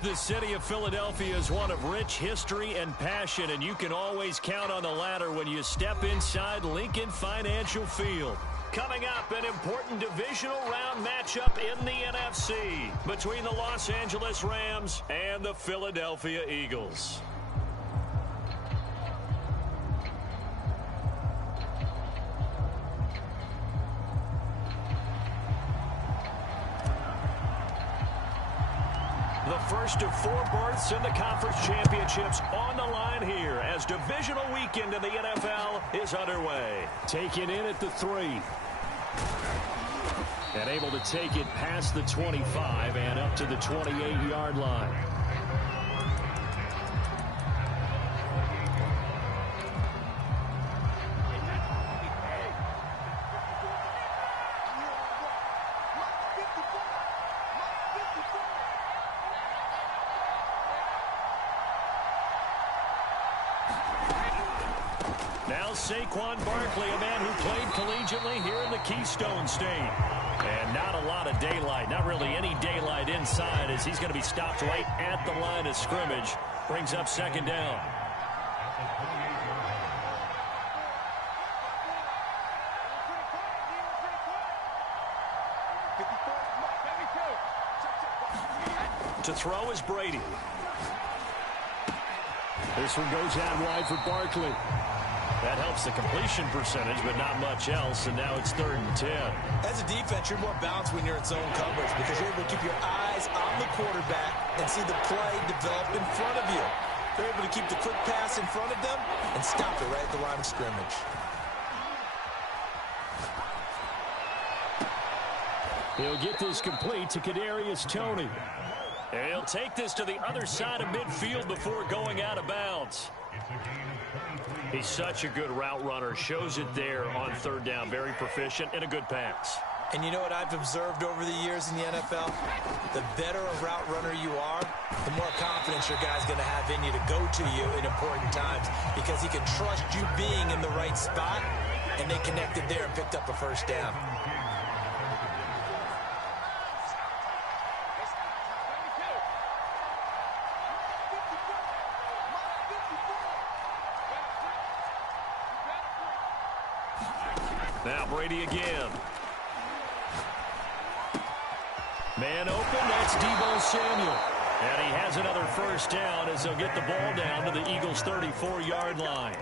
The city of Philadelphia is one of rich history and passion, and you can always count on the latter when you step inside Lincoln Financial Field. Coming up, an important divisional round matchup in the NFC between the Los Angeles Rams and the Philadelphia Eagles. The first of 4 berths in the conference championships on the line here as divisional weekend in the NFL is underway. Taken in at the 3. And able to take it past the 25 and up to the 28-yard line. Now Saquon Barkley, a man who played collegiately here in the Keystone State. And not a lot of daylight, not really any daylight inside as he's going to be stopped right at the line of scrimmage. Brings up second down. To throw is Brady. This one goes out wide for Barkley. That helps the completion percentage, but not much else, and now it's 3rd and 10. As a defense, you're more balanced when you're in zone coverage because you're able to keep your eyes on the quarterback and see the play develop in front of you. They're able to keep the quick pass in front of them and stop it right at the line of scrimmage. He'll get this complete to Kadarius Toney. And he'll take this to the other side of midfield before going out of bounds. He's such a good route runner. Shows it there on 3rd down. Very proficient and a good pass. And you know what I've observed over the years in the NFL? The better a route runner you are, the more confidence your guy's going to have in you to go to you in important times because he can trust you being in the right spot, and they connected there and picked up a first down. Now Brady again. Man open, that's Deebo Samuel. And he has another first down as they'll get the ball down to the Eagles' 34-yard line.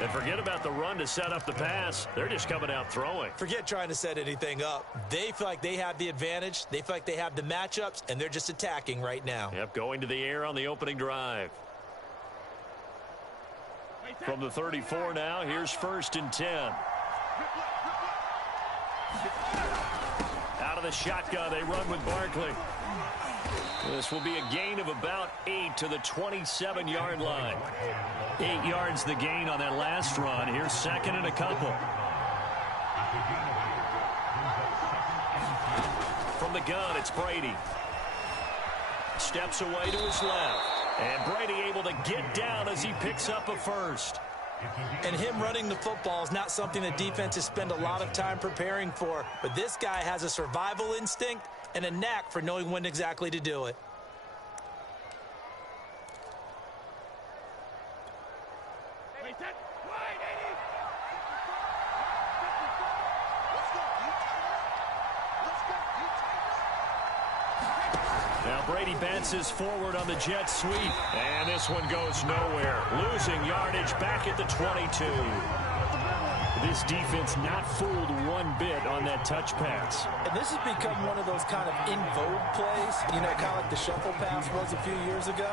And forget about the run to set up the pass. They're just coming out throwing. Forget trying to set anything up. They feel like they have the advantage. They feel like they have the matchups, and they're just attacking right now. Yep, going to the air on the opening drive. From the 34 now, here's 1st and 10. Out of the shotgun, they run with Barkley. This will be a gain of about 8 to the 27-yard line. 8 yards the gain on that last run. Here's 2nd and a couple. From the gun, it's Brady. Steps away to his left. And Brady able to get down as he picks up a first. And him running the football is not something that defenses spend a lot of time preparing for. But this guy has a survival instinct and a knack for knowing when exactly to do it. Now Brady bounces forward on the jet sweep. And this one goes nowhere. Losing yardage back at the 22. This defense not fooled one bit on that touch pass. And this has become one of those kind of in vogue plays, you know, kind of like the shuffle pass was a few years ago.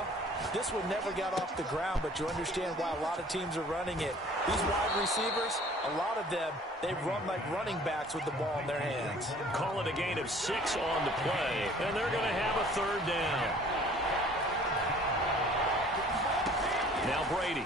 This one never got off the ground, but you understand why a lot of teams are running it. These wide receivers, a lot of them, they run like running backs with the ball in their hands. Call it a gain of 6 on the play, and they're going to have a 3rd down. Now Brady.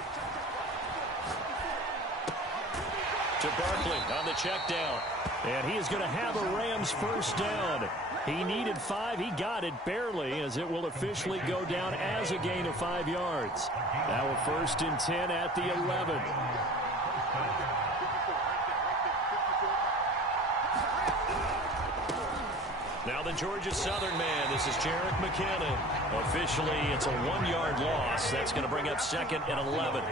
To Barkley on the check down. And he is going to have a Rams first down. He needed 5. He got it barely as it will officially go down as a gain of 5 yards. Now a 1st and 10 at the 11. Now Now the Georgia Southern man, this is Jerick McKinnon. Officially, it's a 1-yard loss. That's going to bring up 2nd and 11.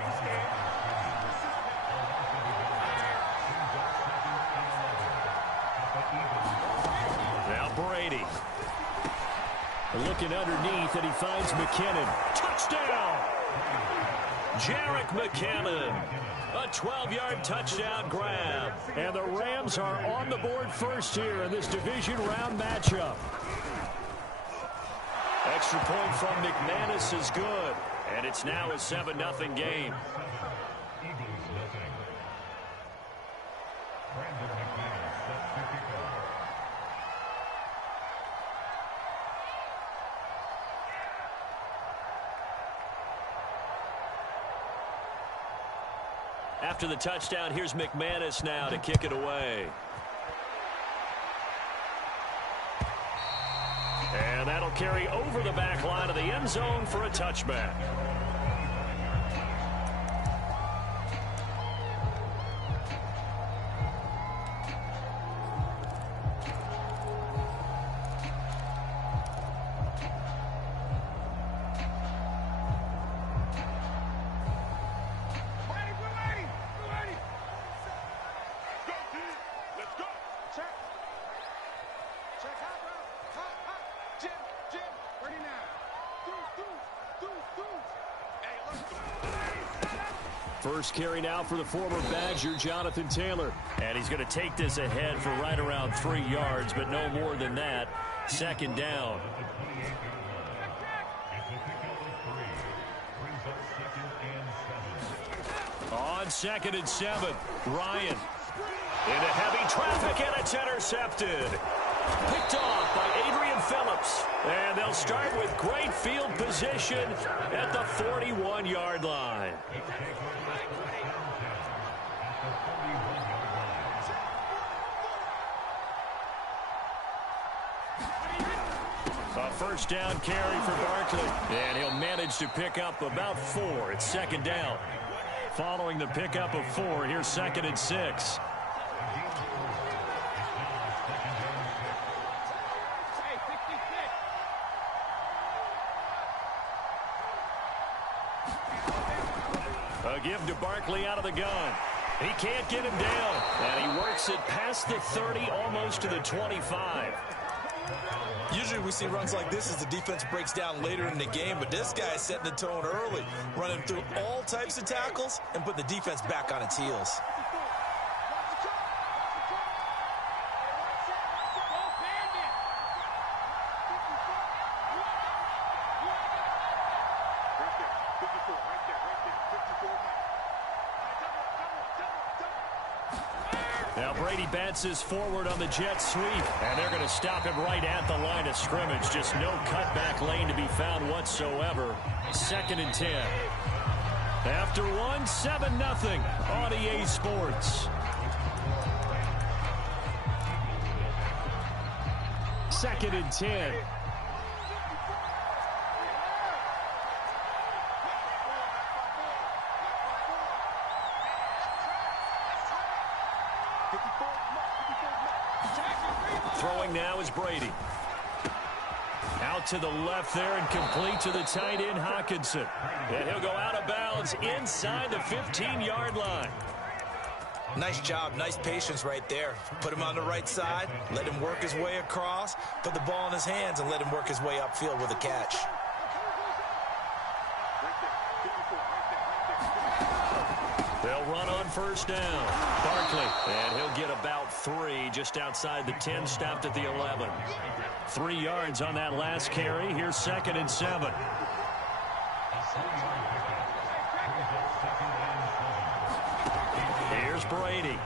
Now Brady. Looking underneath, and he finds McKinnon. Touchdown! Jerick McKinnon. A 12-yard touchdown grab. And the Rams are on the board first here in this division round matchup. Extra point from McManus is good. And it's now a 7-0 game. After the touchdown, here's McManus now to kick it away. And that'll carry over the back line of the end zone for a touchback. First carry now for the former Badger, Jonathan Taylor. And he's going to take this ahead for right around 3 yards, but no more than that. 2nd down. On 2nd and 7, Ryan. Into heavy traffic, and it's intercepted. Picked off by Adrian Phillips. And they'll start with great field position at the 41-yard line. A first down carry for Barkley. And he'll manage to pick up about 4. It's 2nd down. Following the pickup of 4, here's 2nd and 6. A give to Barkley out of the gun. He can't get him down. And he works it past the 30, almost to the 25. Usually we see runs like this as the defense breaks down later in the game, but this guy is setting the tone early, running through all types of tackles and putting the defense back on its heels. Now Brady bounces forward on the jet sweep, and they're going to stop him right at the line of scrimmage. Just no cutback lane to be found whatsoever. 2nd and 10. After one, 7-0 on EA Sports. 2nd and 10. Throwing now is Brady. Out to the left there and complete to the tight end, Hockenson. And he'll go out of bounds inside the 15-yard line. Nice job, nice patience right there. Put him on the right side, let him work his way across, put the ball in his hands, and let him work his way upfield with a catch. They'll run on first down. Barkley, and he'll get about 3 just outside the 10, stopped at the 11. 3 yards on that last carry. Here's 2nd and 7. Here's Brady.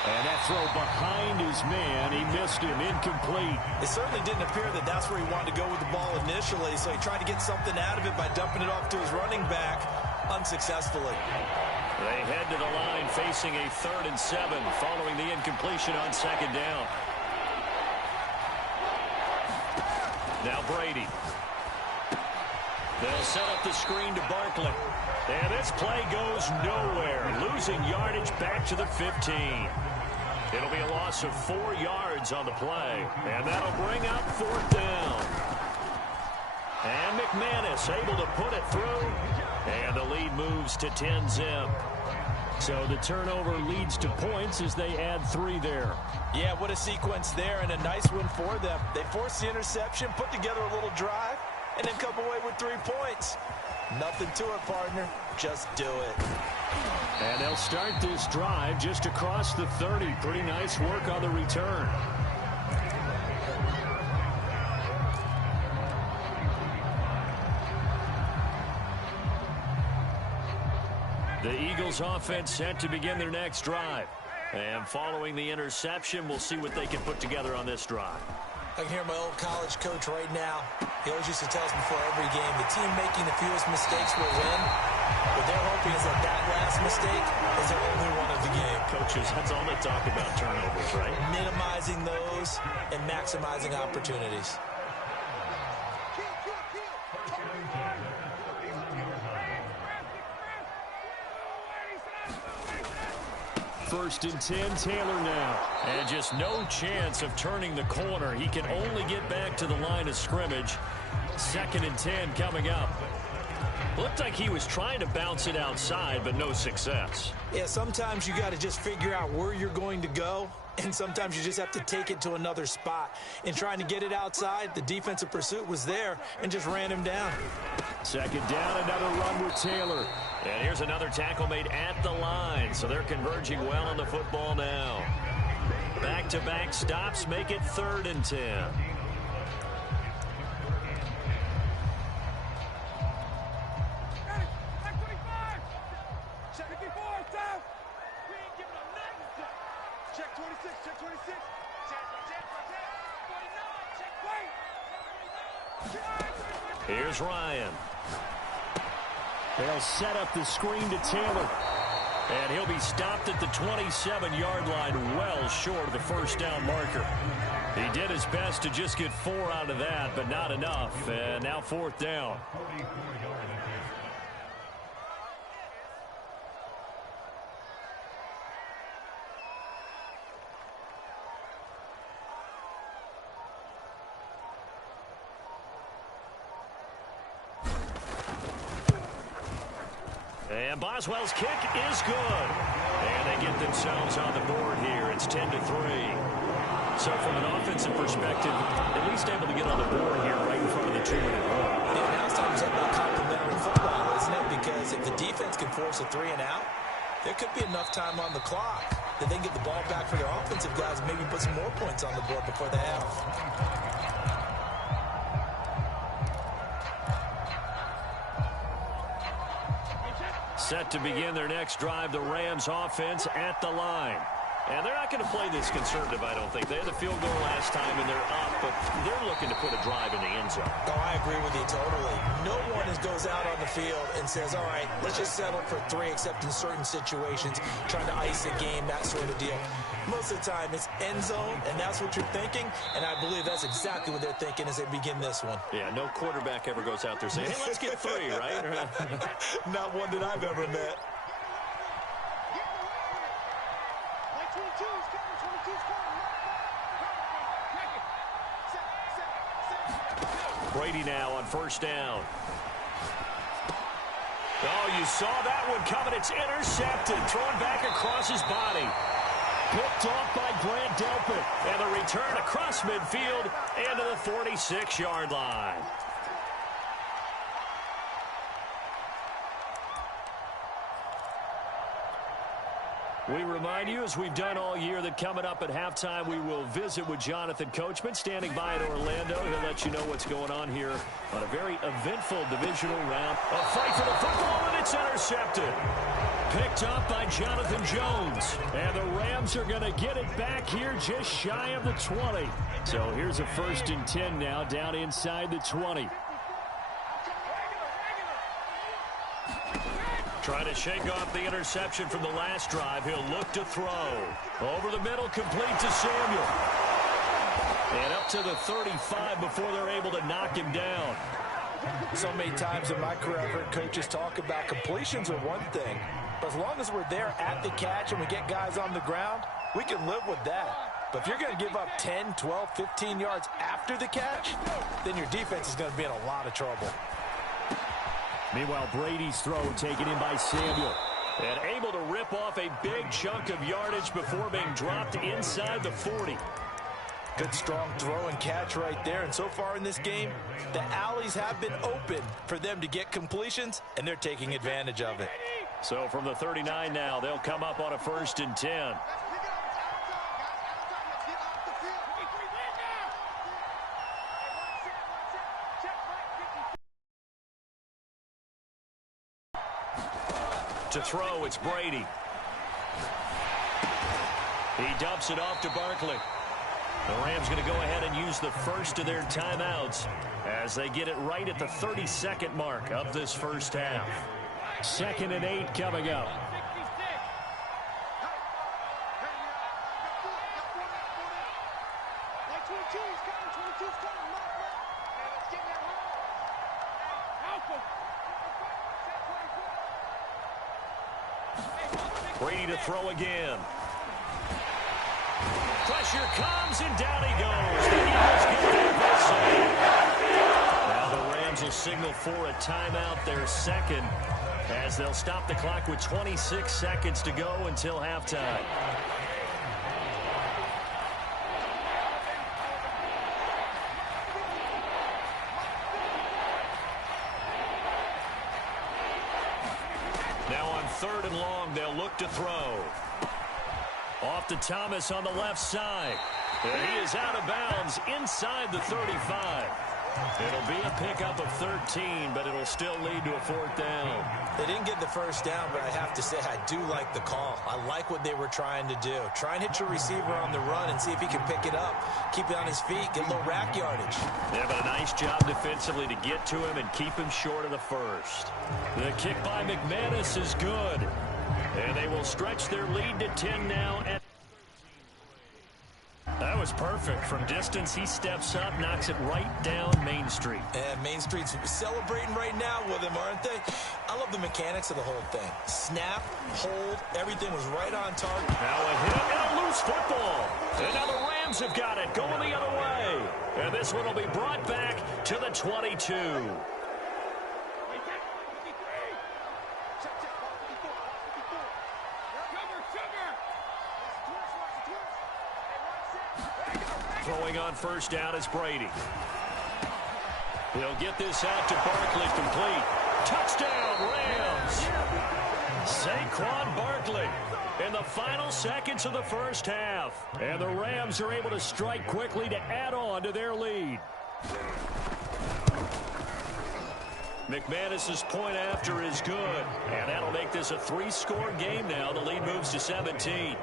And that throw behind his man. He missed him, incomplete. It certainly didn't appear that that's where he wanted to go with the ball initially, so he tried to get something out of it by dumping it off to his running back unsuccessfully. They head to the line facing a 3rd and 7 following the incompletion on 2nd down. Now Brady. They'll set up the screen to Barkley. And this play goes nowhere. Losing yardage back to the 15. It'll be a loss of 4 yards on the play, and that'll bring up 4th down. And McManus able to put it through, and the lead moves to 10-zip. So the turnover leads to points as they add 3 there. Yeah, what a sequence there, and a nice win for them. They forced the interception, put together a little drive, and then come away with 3 points. Nothing to it, partner. Just do it. And they'll start this drive just across the 30. Pretty nice work on the return. The Eagles offense set to begin their next drive. And following the interception, we'll see what they can put together on this drive. I can hear my old college coach right now. He always used to tell us before every game, the team making the fewest mistakes will win. What they're hoping is that that last mistake is their only one of the game. Coaches, that's all they talk about, turnovers, right? Minimizing those and maximizing opportunities. First and 10, Taylor now. And just no chance of turning the corner. He can only get back to the line of scrimmage. 2nd and 10 coming up. Looked like he was trying to bounce it outside, but no success. Yeah, sometimes you got to just figure out where you're going to go, and sometimes you just have to take it to another spot. In trying to get it outside, the defensive pursuit was there and just ran him down. 2nd down, another run with Taylor. And here's another tackle made at the line, so they're converging well on the football now. Back-to-back stops make it 3rd and 10. Here's Ryan. They'll set up the screen to Taylor. And he'll be stopped at the 27-yard line, well short of the first down marker. He did his best to just get 4 out of that, but not enough. And now 4th down. And Boswell's kick is good. And they get themselves on the board here. It's 10-3. So from an offensive perspective, at least able to get on the board here right in front of the 2-minute warning. Yeah, now it's time to talk about complementary football, isn't it? Because if the defense can force a 3-and-out, there could be enough time on the clock that they can get the ball back for their offensive guys and maybe put some more points on the board before the half. Set to begin their next drive, the Rams offense at the line. And they're not going to play this conservative, I don't think. They had the field goal last time, and they're up, but they're looking to put a drive in the end zone. Oh, I agree with you totally. No one goes out on the field and says, all right, let's just settle for 3, except in certain situations, trying to ice a game, that sort of deal. Most of the time, it's end zone, and that's what you're thinking, and I believe that's exactly what they're thinking as they begin this one. Yeah, no quarterback ever goes out there saying, hey, let's get 3, right? Not one that I've ever met. Brady now on 1st down. Oh, you saw that one coming. It's intercepted. Thrown back across his body. Picked off by Grant Delpit. And the return across midfield into the 46-yard line. We remind you, as we've done all year, that coming up at halftime, we will visit with Jonathan Coachman, standing by in Orlando. He'll let you know what's going on here on a very eventful divisional round. A fight for the football, and it's intercepted. Picked up by Jonathan Jones. And the Rams are going to get it back here just shy of the 20. So here's a 1st and 10 now, down inside the 20. Trying to shake off the interception from the last drive. He'll look to throw. Over the middle, complete to Samuel. And up to the 35 before they're able to knock him down. So many times in my career, I've heard coaches talk about completions are one thing, But as long as we're there at the catch and we get guys on the ground, we can live with that. But if you're going to give up 10, 12, 15 yards after the catch, then your defense is going to be in a lot of trouble. Meanwhile, Brady's throw taken in by Samuel. And able to rip off a big chunk of yardage before being dropped inside the 40. Good, strong throw and catch right there. And so far in this game, the alleys have been open for them to get completions, and they're taking advantage of it. So from the 39 now, they'll come up on a 1st and 10. To throw, it's Brady. He dumps it off to Barkley. The Rams going to go ahead and use the first of their timeouts as they get it right at the 32nd mark of this first half. 2nd and 8 coming up. Brady to throw again. Pressure comes, and down he goes. The Eagles get that save. Now the Rams will signal for a timeout, their second, as they'll stop the clock with 26 seconds to go until halftime. Now on 3rd and long, they'll look to throw. Off to Thomas on the left side. And he is out of bounds inside the 35. It'll be a pickup of 13, but it'll still lead to a 4th down. They didn't get the first down, but I have to say I do like the call. I like what they were trying to do. Try and hit your receiver on the run and see if he can pick it up. Keep it on his feet, get a little rack yardage. Yeah, but a nice job defensively to get to him and keep him short of the first. The kick by McManus is good. And they will stretch their lead to 10 now. That was perfect. From distance, he steps up, knocks it right down Main Street. And Main Street's celebrating right now with him, aren't they? I love the mechanics of the whole thing. Snap, hold, everything was right on target. Now a hit and a loose football. And now the Rams have got it, going the other way. And this one will be brought back to the 22. Throwing on 1st down is Brady. He'll get this out to Barkley, complete. Touchdown, Rams! Saquon Barkley in the final seconds of the first half. And the Rams are able to strike quickly to add on to their lead. McManus's point after is good. And that'll make this a 3-score game now. The lead moves to 17.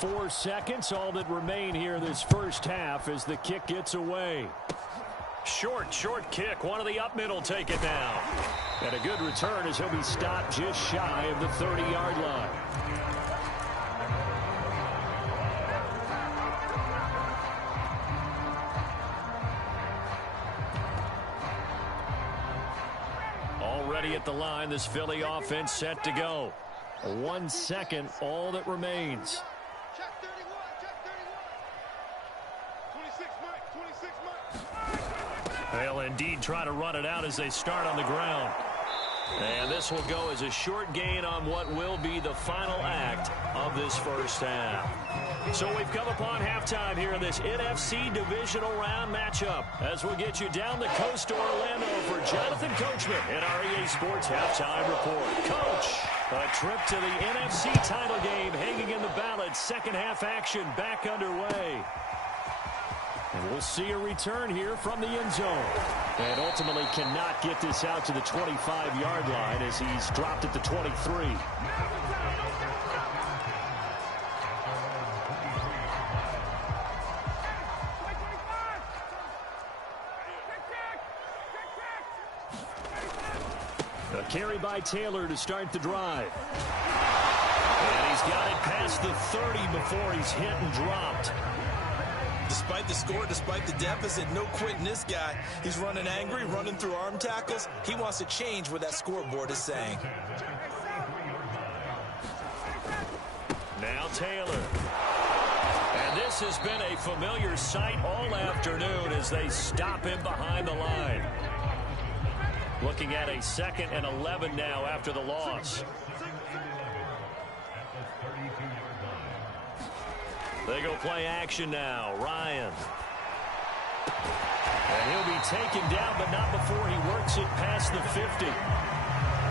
4 seconds, all that remain here this first half as the kick gets away. Short kick. One of the up middle take it now. And a good return as he'll be stopped just shy of the 30-yard line. Already at the line, this Philly offense set to go. 1 second, all that remains. They'll indeed try to run it out as they start on the ground. And this will go as a short gain on what will be the final act of this first half. So we've come upon halftime here in this NFC divisional round matchup as we'll get you down the coast to Orlando for Jonathan Coachman in our EA Sports Halftime Report. Coach, a trip to the NFC title game hanging in the balance. Second half action back underway. And we'll see a return here from the end zone. And ultimately cannot get this out to the 25-yard line as he's dropped at the 23. A carry by Taylor to start the drive. And he's got it past the 30 before he's hit and dropped. Despite the score, despite the deficit, no quitting this guy. He's running angry, running through arm tackles. He wants to change what that scoreboard is saying. Now Taylor. And this has been a familiar sight all afternoon as they stop him behind the line. Looking at a 2nd and 11 now after the loss. They go play action now. Ryan. And he'll be taken down, but not before he works it past the 50.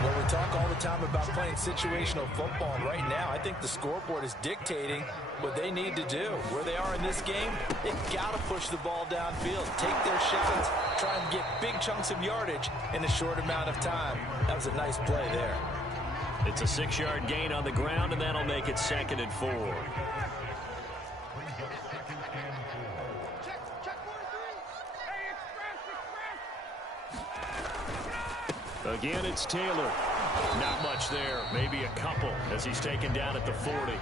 Well, we talk all the time about playing situational football, and right now I think the scoreboard is dictating what they need to do. Where they are in this game, they've got to push the ball downfield, take their shots, try and get big chunks of yardage in a short amount of time. That was a nice play there. It's a 6-yard gain on the ground, and that'll make it 2nd and 4. Again, it's Taylor. Not much there. Maybe a couple as he's taken down at the 40.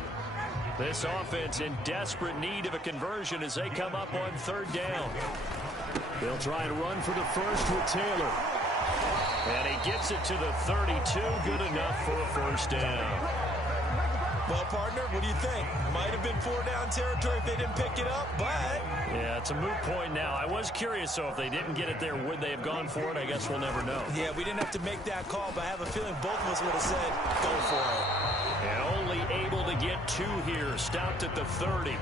This offense in desperate need of a conversion as they come up on 3rd down. They'll try and run for the first with Taylor. And he gets it to the 32. Good enough for a 1st down. Well, partner, what do you think? Might have been 4-down territory if they didn't pick it up, but... Yeah, it's a moot point now. I was curious, so if they didn't get it there, would they have gone for it? I guess we'll never know. Yeah, we didn't have to make that call, but I have a feeling both of us would have said, go for it. And only able to get 2 here. Stopped at the 30.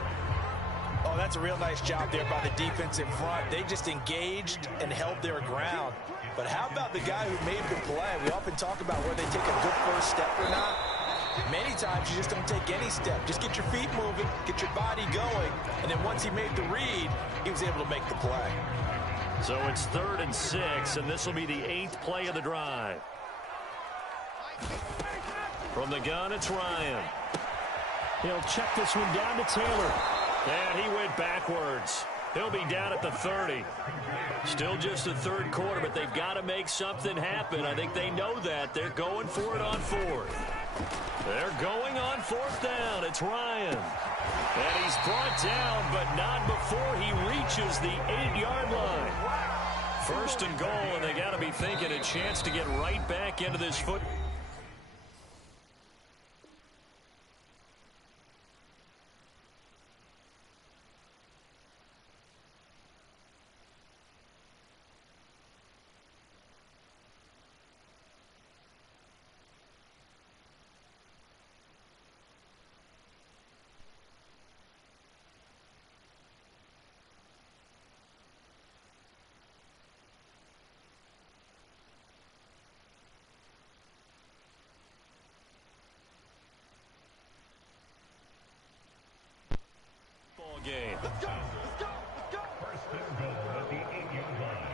Oh, that's a real nice job there by the defense in front. They just engaged and held their ground. But how about the guy who made the play? We often talk about whether they take a good first step or not. Many times you just don't take any step. Just get your feet moving, get your body going, and then once he made the read, he was able to make the play. So it's 3rd and 6, and this will be the 8th play of the drive. From the gun, it's Ryan. He'll check this one down to Taylor. And he went backwards. He'll be down at the 30. Still just the 3rd quarter, but they've got to make something happen. I think they know that. They're going for it on 4th. They're going on 4th down. It's Ryan. And he's brought down, but not before he reaches the 8-yard line. 1st and goal, and they got to be thinking a chance to get right back into this foot. Game. Let's go, let's go, let's go. 1st and goal at the 8-yard line.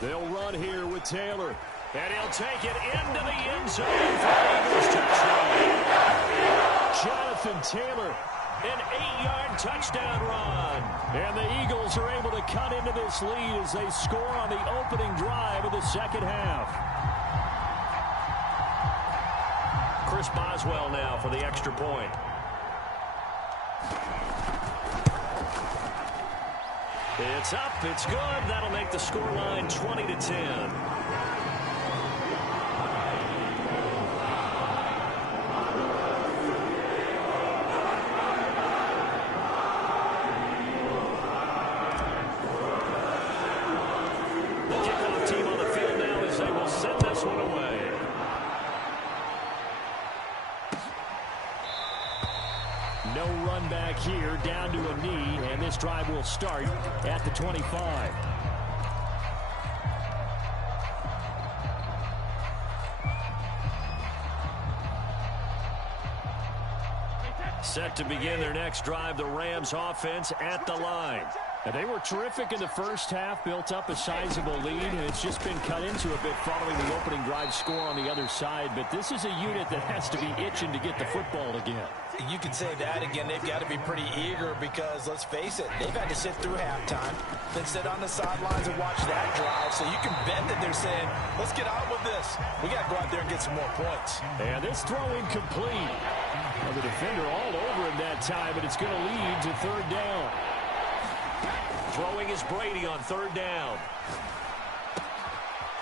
They'll run here with Taylor. And he'll take it into the end zone for the Eagles touchdown. Jonathan Taylor, an 8-yard touchdown run. And the Eagles are able to cut into this lead as they score on the opening drive of the 2nd half. Chris Boswell now for the extra point. It's up, it's good. That'll make the scoreline 20-10. The kickoff team on the field now as they will send this one away. No run back here, down to a knee, and this drive will start at the 25. Set to begin their next drive, the Rams offense at the line. Now, they were terrific in the first half, built up a sizable lead, and it's just been cut into a bit following the opening drive score on the other side. But this is a unit that has to be itching to get the football again. You can say that again. They've got to be pretty eager because, let's face it, they've had to sit through halftime, then sit on the sidelines and watch that drive. So you can bet that they're saying, let's get on with this. We got to go out there and get some more points. And this throw incomplete. Well, the defender all over him that time, but it's going to lead to third down. Throwing is Brady on third down.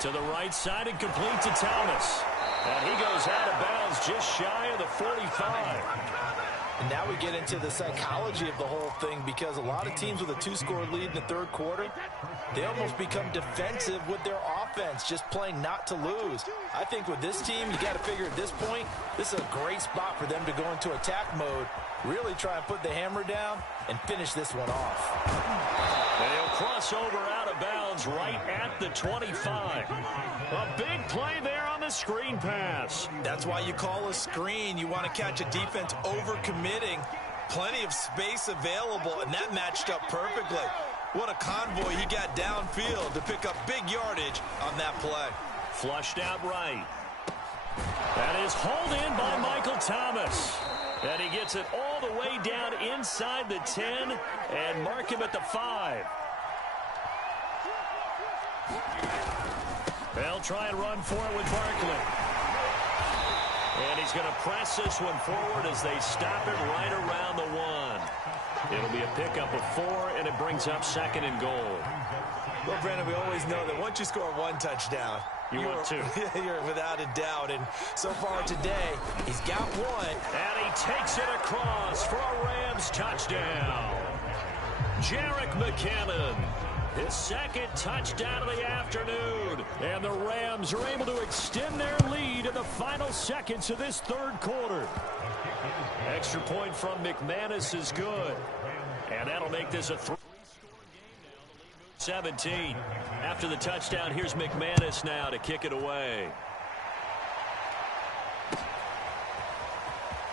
To the right side and complete to Thomas. And he goes out of bounds just shy of the 45. And now we get into the psychology of the whole thing because a lot of teams with a two-score lead in the third quarter, they almost become defensive with their offense, just playing not to lose. I think with this team, you got to figure at this point, this is a great spot for them to go into attack mode, really try and put the hammer down and finish this one off. They'll cross over out of bounds right at the 25. A big play there on the screen pass. That's why you call a screen. You want to catch a defense over-committing. Plenty of space available, and that matched up perfectly. What a convoy he got downfield to pick up big yardage on that play. Flushed out right. That is hauled in by Michael Thomas. And he gets it all the way down inside the 10 and mark him at the 5. They'll try and run for it with Barkley. And he's going to press this one forward as they stop it right around the 1. It'll be a pickup of 4, and it brings up second and goal. Well, Brandon, we always know that once you score one touchdown, want two. You're without a doubt. And so far today, he's got one. And he takes it across for a Rams touchdown. Jerick McKinnon, his second touchdown of the afternoon. And the Rams are able to extend their lead in the final seconds of this third quarter. Extra point from McManus is good. And that'll make this a 3-score game now. 17. After the touchdown, here's McManus now to kick it away.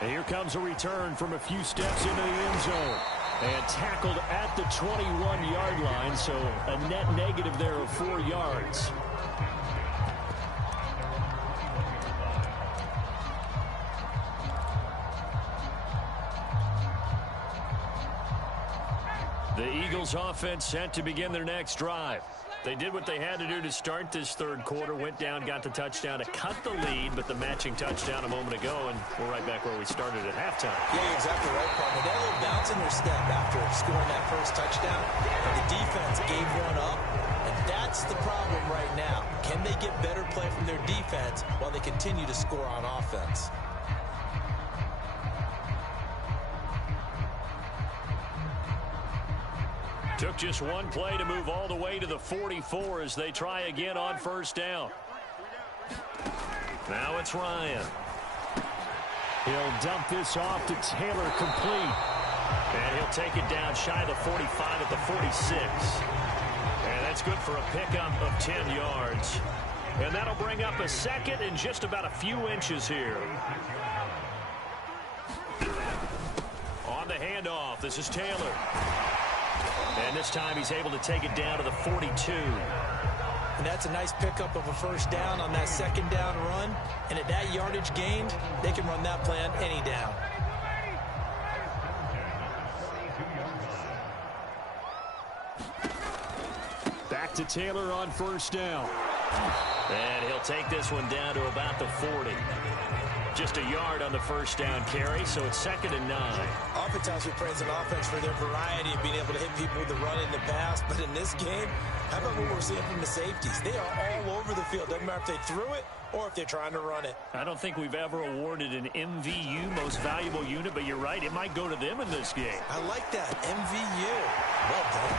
And here comes a return from a few steps into the end zone. And tackled at the 21-yard line, so a net negative there of 4 yards. The Eagles offense set to begin their next drive. They did what they had to do to start this third quarter, went down, got the touchdown to cut the lead, but the matching touchdown a moment ago, and we're right back where we started at halftime. Yeah, you're exactly right, partner. They had a little bounce in their step after scoring that first touchdown, and the defense gave one up, and that's the problem right now. Can they get better play from their defense while they continue to score on offense? Took just one play to move all the way to the 44 as they try again on first down. Now it's Ryan. He'll dump this off to Taylor, complete. And he'll take it down shy of the 45 at the 46. And that's good for a pickup of 10 yards. And that'll bring up a second and just about a few inches here. On the handoff, this is Taylor. And this time he's able to take it down to the 42. And that's a nice pickup of a first down on that second down run. And at that yardage gained, they can run that play on any down. Back to Taylor on first down. And he'll take this one down to about the 40. Just a yard on the first down carry, so it's 2nd and 9. Oftentimes we praise an offense for their variety of being able to hit people with the run in the pass, but in this game, how about what we're seeing from the safeties? They are all over the field. Doesn't matter if they threw it or if they're trying to run it. I don't think we've ever awarded an MVU, most valuable unit, but you're right, it might go to them in this game. I like that, MVU. Well done.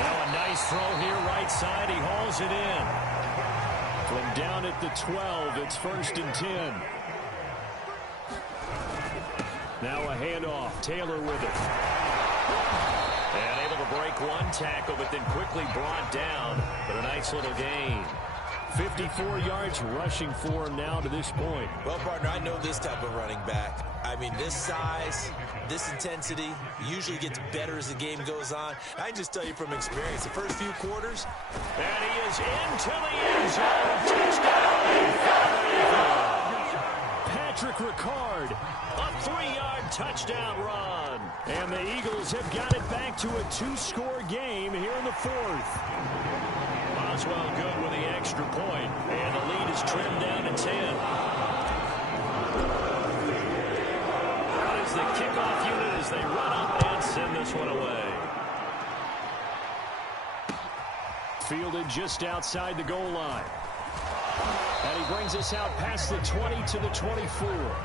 Now a nice throw here right side. He hauls it in. From down at the 12, it's 1st and 10. Now a handoff. Taylor with it. And able to break one tackle, but then quickly brought down. But a nice little gain. 54 yards rushing for him now to this point. Well, partner, I know this type of running back. I mean, this size, this intensity usually gets better as the game goes on. I can just tell you from experience, the first few quarters. And he is into the end zone. Touchdown. Patrick Ricard, a 3-yard touchdown run. And the Eagles have got it back to a 2-score game here in the 4th. Boswell good with the extra point, and the lead is trimmed down to 10. Out is the kickoff unit as they run up and send this one away. Fielded just outside the goal line. And he brings us out past the 20 to the 24.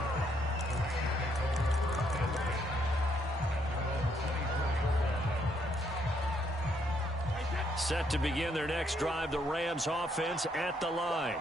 Set to begin their next drive, the Rams offense at the line.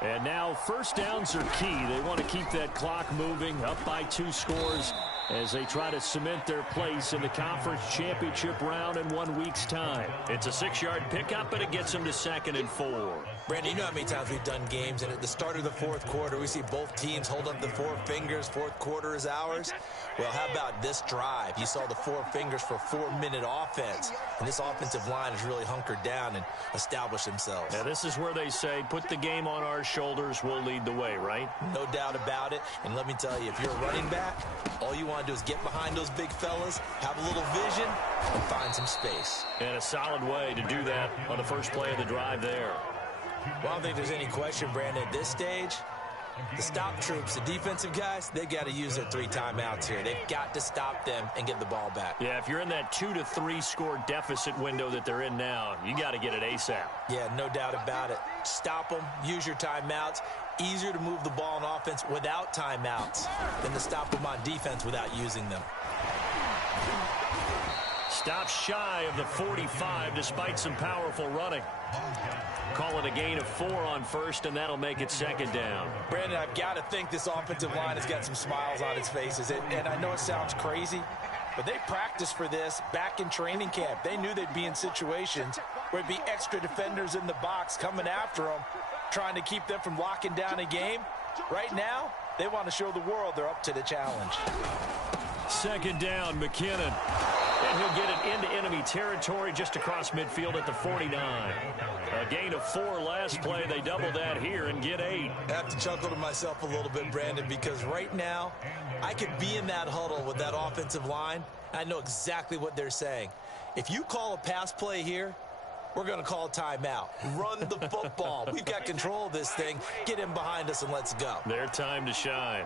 And now first downs are key. They want to keep that clock moving, up by 2 scores as they try to cement their place in the conference championship round in 1 week's time. It's a 6-yard pickup, but it gets them to 2nd and 4. Brandon, you know how many times we've done games, and at the start of the 4th quarter, we see both teams hold up the 4 fingers, 4th quarter is ours. Well, how about this drive? You saw the 4 fingers for 4-minute offense, and this offensive line has really hunkered down and established themselves. Now, this is where they say, put the game on our shoulders, we'll lead the way, right? No doubt about it, and let me tell you, if you're a running back, all you want to do is get behind those big fellas, have a little vision, and find some space. And a solid way to do that on the first play of the drive there. Well, I don't think there's any question, Brandon, at this stage, the stop troops, the defensive guys, they got to use their 3 timeouts here. They've got to stop them and get the ball back. Yeah, if you're in that 2 to 3 score deficit window that they're in now, you got to get it ASAP. Yeah, no doubt about it. Stop them, use your timeouts. Easier to move the ball on offense without timeouts than to stop them on defense without using them. Stop shy of the 45 despite some powerful running. Call it a gain of 4 on first, and that'll make it 2nd down. Brandon, I've got to think this offensive line has got some smiles on its faces. And I know it sounds crazy, but they practiced for this back in training camp. They knew they'd be in situations where it'd be extra defenders in the box coming after them, trying to keep them from locking down a game. Right now, they want to show the world they're up to the challenge. 2nd down, McKinnon. And he'll get it into enemy territory just across midfield at the 49. A gain of 4 last play. They double that here and get 8. I have to chuckle to myself a little bit, Brandon, because right now, I could be in that huddle with that offensive line. I know exactly what they're saying. If you call a pass play here, we're going to call a timeout. Run the football. We've got control of this thing. Get him behind us and let's go. Their time to shine.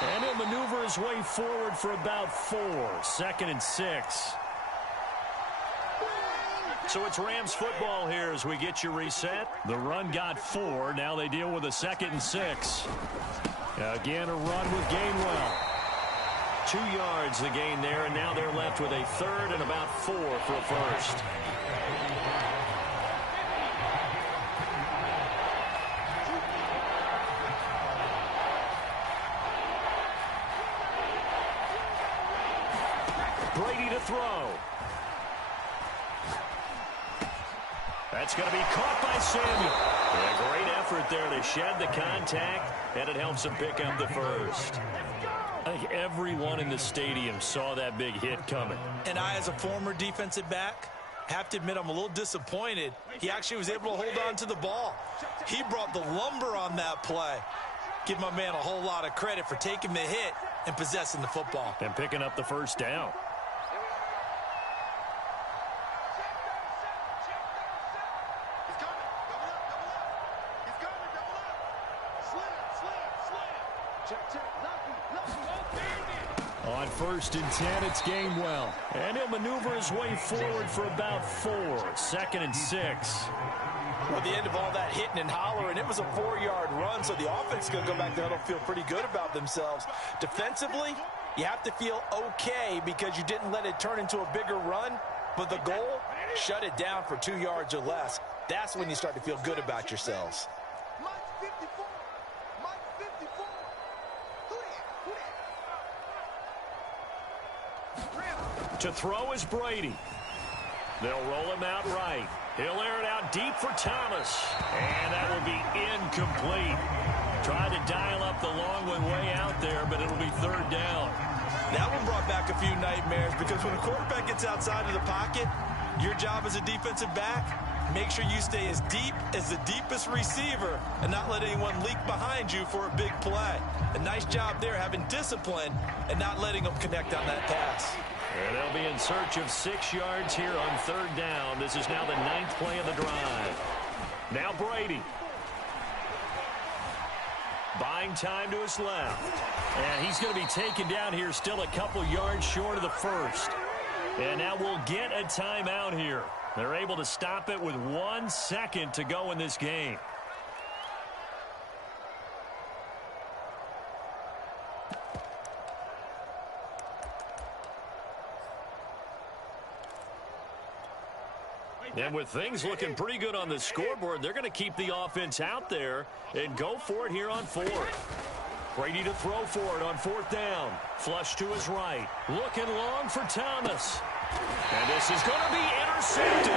And he'll maneuver his way forward for about 4. 2nd and 6. So it's Rams football here as we get you reset. The run got 4. Now they deal with a 2nd and 6. Again, a run with Gainwell. 2 yards the gain there, and now they're left with a 3rd and about 4 for a first. Brady to throw. That's going to be caught by Samuel. Yeah, great effort there to shed the contact, and it helps him pick up the first. I think everyone in the stadium saw that big hit coming. And I, as a former defensive back, have to admit I'm a little disappointed. He actually was able to hold on to the ball. He brought the lumber on that play. Give my man a whole lot of credit for taking the hit and possessing the football. And picking up the first down. On 1st and 10, it's Gainwell. And he'll maneuver his way forward for about 4. 2nd and 6. Well, the end of all that hitting and hollering, it was a 4-yard run, so the offense is going to go back there and feel pretty good about themselves. Defensively, you have to feel okay because you didn't let it turn into a bigger run, but the goal, shut it down for 2 yards or less. That's when you start to feel good about yourselves. To throw is Brady. They'll roll him out right. He'll air it out deep for Thomas. And that will be incomplete. Tried to dial up the long one way out there, but it'll be third down. That one brought back a few nightmares because when a quarterback gets outside of the pocket, your job as a defensive back, make sure you stay as deep as the deepest receiver and not let anyone leak behind you for a big play. A nice job there having discipline and not letting them connect on that pass. And they'll be in search of 6 yards here on third down. This is now the 9th play of the drive. Now Brady. Buying time to his left. And he's going to be taken down here still a couple yards short of the first. And now we'll get a timeout here. They're able to stop it with 1 second to go in this game. And with things looking pretty good on the scoreboard, they're going to keep the offense out there and go for it here on 4th. Brady to throw for it on 4th down. Flush to his right. Looking long for Thomas. And this is going to be intercepted.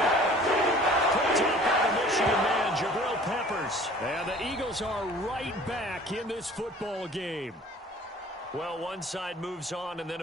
Picked up by the Michigan man, Jabril Peppers. And the Eagles are right back in this football game. Well, one side moves on, and then